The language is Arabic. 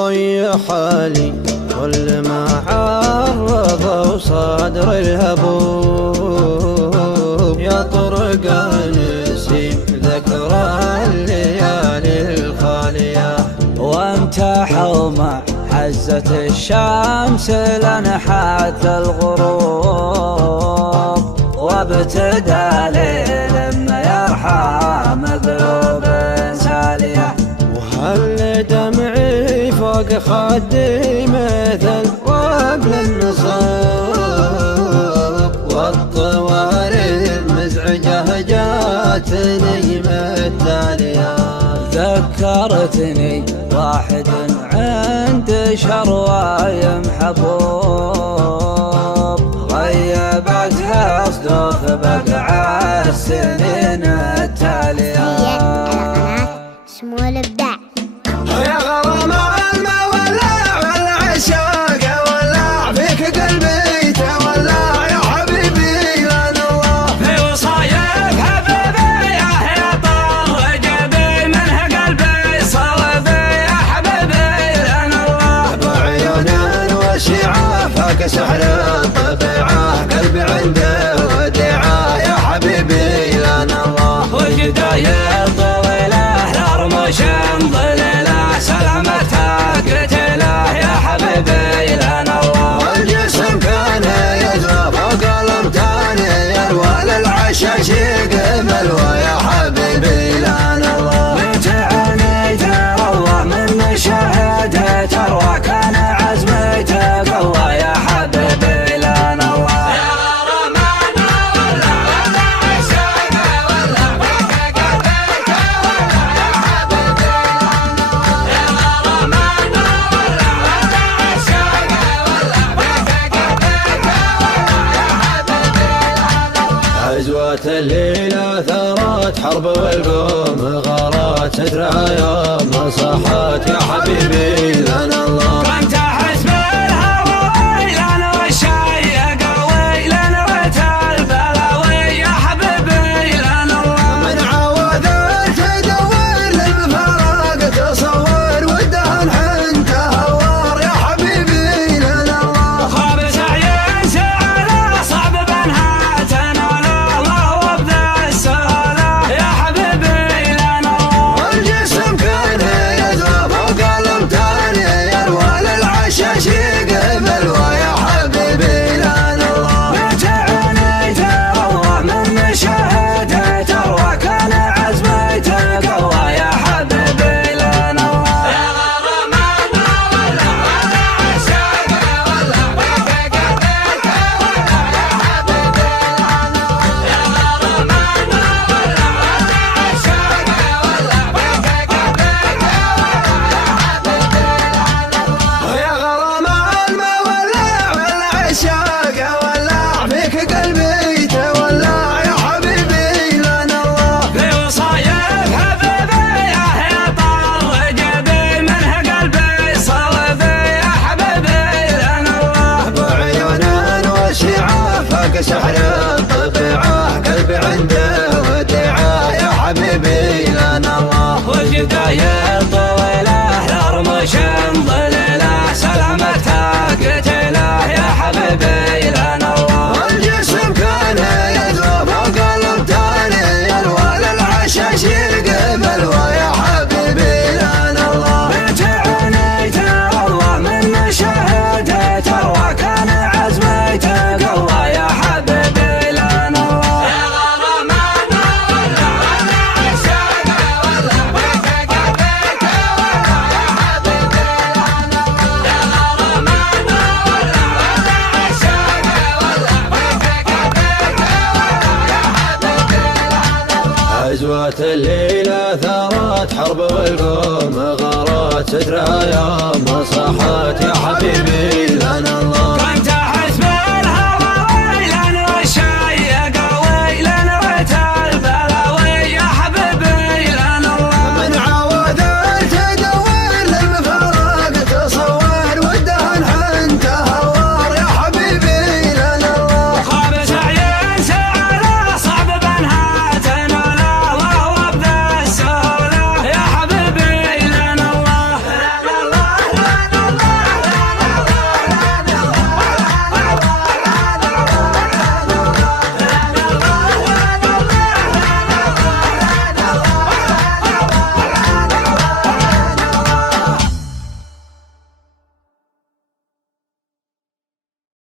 ضي حالي كل ما عرض صدر الهبوب يطرق نسيم ذكرى الليالي الخالية وامتحوا مع حزة الشمس لنحت الغروب وابتدى ليل ما يرحم قلوب سالية وهل دمعي فوق خدي مثل وابل النصاب والطوارئ المزعجة جاتني متالية ذكرتني واحد عند شروايم حبوب غيبتها صدوف بقع السنين التالية. اسمه الابداع. يا غرام الماء ولع والعشاق ولع فيك قلبي تولع يا حبيبي لان الله في وصاياك حبيبي يا طار جبي منه قلبي صلبي يا حبيبي لان الله بعيون وشعاع فاك سحر الطبيعة قلبي عنده وديعة يا حبيبي لان الله وجدايا طويلة رموش ظليلة سلامتها قتيلة يا حبيبي لان الله والجسم كان يزرف فوق الامتان يروى للعشاش قبل ويا حبيبي لان الله متى عيني تروى من مشاهدة تروى كان عزمي تقوى يا حبيبي لان الله يا غرامنا ولا عشاق ولا فيك قلبي تولى يا حبيبي لان الله يا غرامنا ولا عشاق ولا فيك قلبي تولى يا حبيبي لان الله عزوة الليلة ثارات حرب والقوم غارات سترها ما صاحت يا حبيبي لان الله كنت حسب الهوى لان والشاي قوي لان ريت البلاوي يا حبيبي لان الله من عوض تدور للمفارق تصور والدهن حنت هوار يا حبيبي لان الله خاب سعي سعاله صعب بنها تناله الله وابدا السهاله يا حبيبي لان الله والجسم كان يزرف فوق الامتان يروى للعشاش قبل ويا حبيبي لان الله متى عيني تروى من مشاهدة تروى كان عزمي تقوى يا حبيبي لان الله يا غرامنا ولا عشاق ولا فيك قلبي تولى يا حبيبي لان الله يا غرامنا ولا عشاق ولا فيك قلبي تولى يا حبيبي لان الله يا غرام الماء ولع والعشاق ولع فيك قلبي تولع يا حبيبي لان الله في وصاياك حبيبي يا طار جبي منه قلبي صلبي يا حبيبي لان الله بعيون وشعاع فاك سحر الطبيعة قلبي عنده وديعة يا حبيبي لان الله وجدايا طويلة رموش ظليلة سلامتها قتيلة يا حبيبي لان الله والجسم كان يزرف فوق الامتان يروى للعشاش قبل ويا حبيبي لان الله متى عيني تروى من مشاهدة تروى كان عزمي تقوى يا حبيبي لان الله يا غرامنا ولا عشاق ولا فيك قلبي تولى يا حبيبي لان الله يا غرامنا ولا عشاق ولا فيك قلبي تولى يا حبيبي لان الله عزوة الليلة ثارات حرب والقوم غارات سترها ما صاحت يا حبيبي لان الله